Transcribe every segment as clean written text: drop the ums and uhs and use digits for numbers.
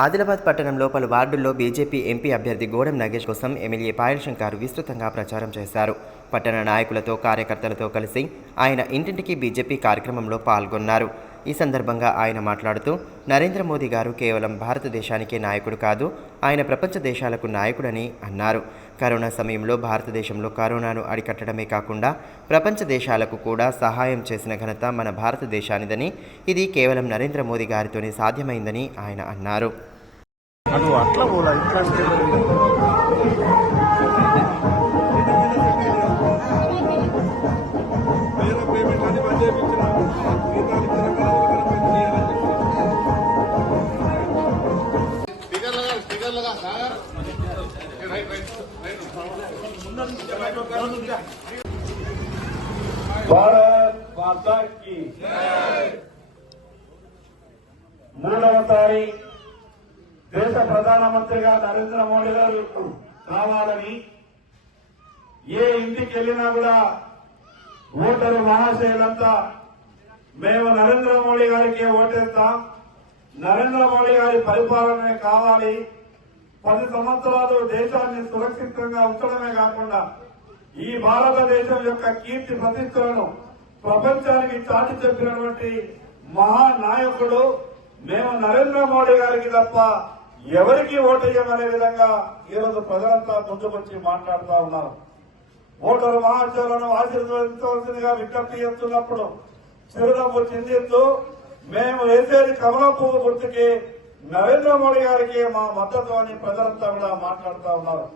ఆదిలాబాద్ పట్టణంలో పలు వార్డుల్లో బీజేపీ ఎంపీ అభ్యర్థి గోడెం నగేష్ కోసం ఎమ్మెల్యే పాయల్ శంకర్ విస్తృతంగా ప్రచారం చేశారు. పట్టణ నాయకులతో కార్యకర్తలతో కలిసి ఆయన ఇంటింటికి బీజేపీ కార్యక్రమంలో పాల్గొన్నారు. ఈ సందర్భంగా ఆయన మాట్లాడుతూ, నరేంద్ర మోదీ గారు కేవలం భారతదేశానికే నాయకుడు కాదు, ఆయన ప్రపంచ దేశాలకు నాయకుడని అన్నారు. కరోనా సమయంలో భారతదేశంలో కరోనాను అరికట్టడమే కాకుండా ప్రపంచ దేశాలకు కూడా సహాయం చేసిన ఘనత మన భారతదేశానిదని, ఇది కేవలం నరేంద్ర మోదీ గారితోనే సాధ్యమైందని ఆయన అన్నారు. భారత్ మాతా కీ మూడవసారి దేశ ప్రధానమంత్రిగా నరేంద్ర మోడీ గారు కావాలని ఏ ఇంటికి వెళ్ళినా కూడా ఓటరు మహాశయులంతా మేము నరేంద్ర మోడీ గారికి ఓటేస్తాం, నరేంద్ర మోడీ గారి పరిపాలనే కావాలి, 10 సంవత్సరాలు దేశాన్ని సురక్షితంగా ఉంచడమే కాకుండా ఈ భారతదేశం యొక్క కీర్తి ప్రతిష్టలను ప్రపంచానికి చాటి చెప్పినటువంటి మహానాయకుడు మేము నరేంద్ర మోడీ గారికి తప్ప ఎవరికి ఓటేయమనే విధంగా ఈరోజు ప్రజలంతా ముందుకొచ్చి మాట్లాడుతూ ఉన్నారు. ఓటరు మహాశయులను ఆశీర్వదించవలసిందిగా విజ్ఞప్తి చేస్తున్నప్పుడు చిరునవ్వు చిందిస్తూ మేము వేసేది కమలం పువ్వు గుర్తుకి నరేంద్ర మోడీ గారికి మా మద్దతు అని ప్రజలంతా కూడా మాట్లాడుతూ ఉన్నారు.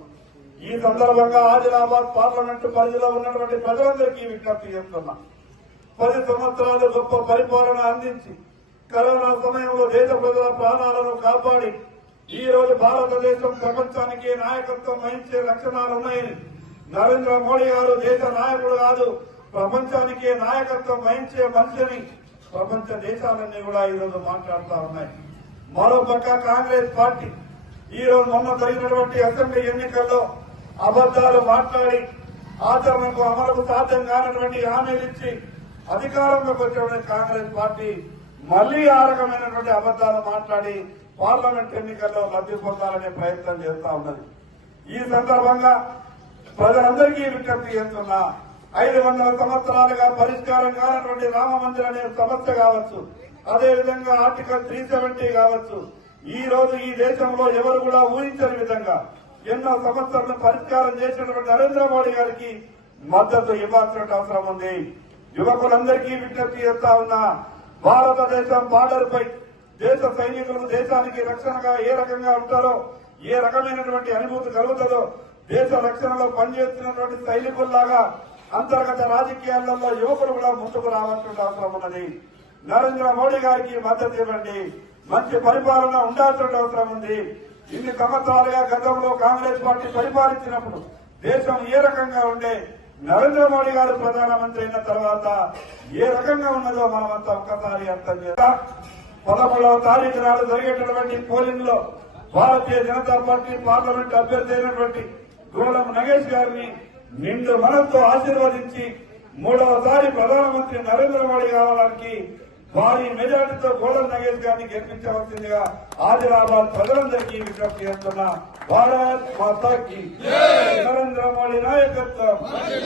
ఈ సందర్భంగా ఆదిలాబాద్ పార్లమెంటు పరిధిలో ఉన్నటువంటి ప్రజలందరికీ విజ్ఞప్తి చేస్తున్నా, 10 సంవత్సరాలు గొప్ప పరిపాలన అందించి కరోనా సమయంలో దేశ ప్రజల ప్రాణాలను కాపాడి ఈ రోజు భారతదేశం ప్రపంచానికి నాయకత్వం వహించే లక్షణాలు ఉన్నాయని, నరేంద్ర మోడీ గారు దేశ నాయకుడు కాదు, ప్రపంచానికి నాయకత్వం వహించే మనిషిని ప్రపంచ దేశాలన్నీ కూడా ఈరోజు మాట్లాడుతూ ఉన్నాయి. మరోపక్క కాంగ్రెస్ పార్టీ ఈరోజు మొన్న జరిగినటువంటి అసెంబ్లీ ఎన్నికల్లో అబద్దాలు మాట్లాడి ఆచరణకు అమలుకు సాధ్యం కానటువంటి హామీలు ఇచ్చి అధికారంలోకి వచ్చిన కాంగ్రెస్ పార్టీ మళ్లీ ఆ రకమైనటువంటి అబద్దాలు మాట్లాడి పార్లమెంట్ ఎన్నికల్లో లబ్ధి పొందాలనే ప్రయత్నం చేస్తా ఉన్నది. ఈ సందర్భంగా ప్రజలందరికీ విజ్ఞప్తి చేస్తున్నా, 500 సంవత్సరాలుగా పరిష్కారం కానటువంటి రామ మందిర అనే సమస్య కావచ్చు, అదేవిధంగా ఆర్టికల్ 370 కావచ్చు, ఈ రోజు ఈ దేశంలో ఎవరు కూడా ఊహించని విధంగా ఎన్నో సమస్యలను పరిష్కారం చేసినటువంటి నరేంద్ర మోడీ గారికి మద్దతు ఇవ్వాల్సిన అవసరం ఉంది. యువకులందరికీ విజ్ఞప్తి చేస్తా ఉన్నా, భారతదేశం బార్డర్ పై దేశ సైనికులు దేశానికి రక్షణగా ఏ రకంగా ఉంటారో, ఏ రకమైనటువంటి అనుభూతి కలుగుతుందో, దేశ రక్షణలో పనిచేస్తున్నటువంటి సైనికుల్లాగా అంతర్గత రాజకీయాలలో యువకులు కూడా ముందుకు రావాల్సిన అవసరం ఉన్నది. నరేంద్ర మోడీ గారికి మద్దతు ఇవ్వండి, మంచి పరిపాలన ఉండాల్సిన అవసరం ఉంది. ఇన్ని సంవత్సరాలుగా గతంలో కాంగ్రెస్ పార్టీ పరిపాలించినప్పుడు దేశం ఏ రకంగా ఉండే, నరేంద్ర మోడీ గారు ప్రధానమంత్రి అయిన తర్వాత ఏ రకంగా ఉన్నదో మనమంతా ఒక్కసారి అర్థం చేద్దాం. 13వ తారీఖు నాడు జరిగేటటువంటి పోలింగ్ లో భారతీయ జనతా పార్టీ పార్లమెంట్ అభ్యర్థి అయినటువంటి గోడెం నగేష్ గారిని నిండు మనతో ఆశీర్వదించి 3వసారి ప్రధానమంత్రి నరేంద్ర మోడీ కావడానికి భారీ మెజార్టీతో గోడెం నగేష్ గారిని గెలిపించవలసిందిగా ఆదిలాబాద్ ప్రజలందరికీ విజ్ఞప్తి చేస్తున్నా. భారత్ మాతా కీ, నరేంద్ర మోడీ నాయకత్వం.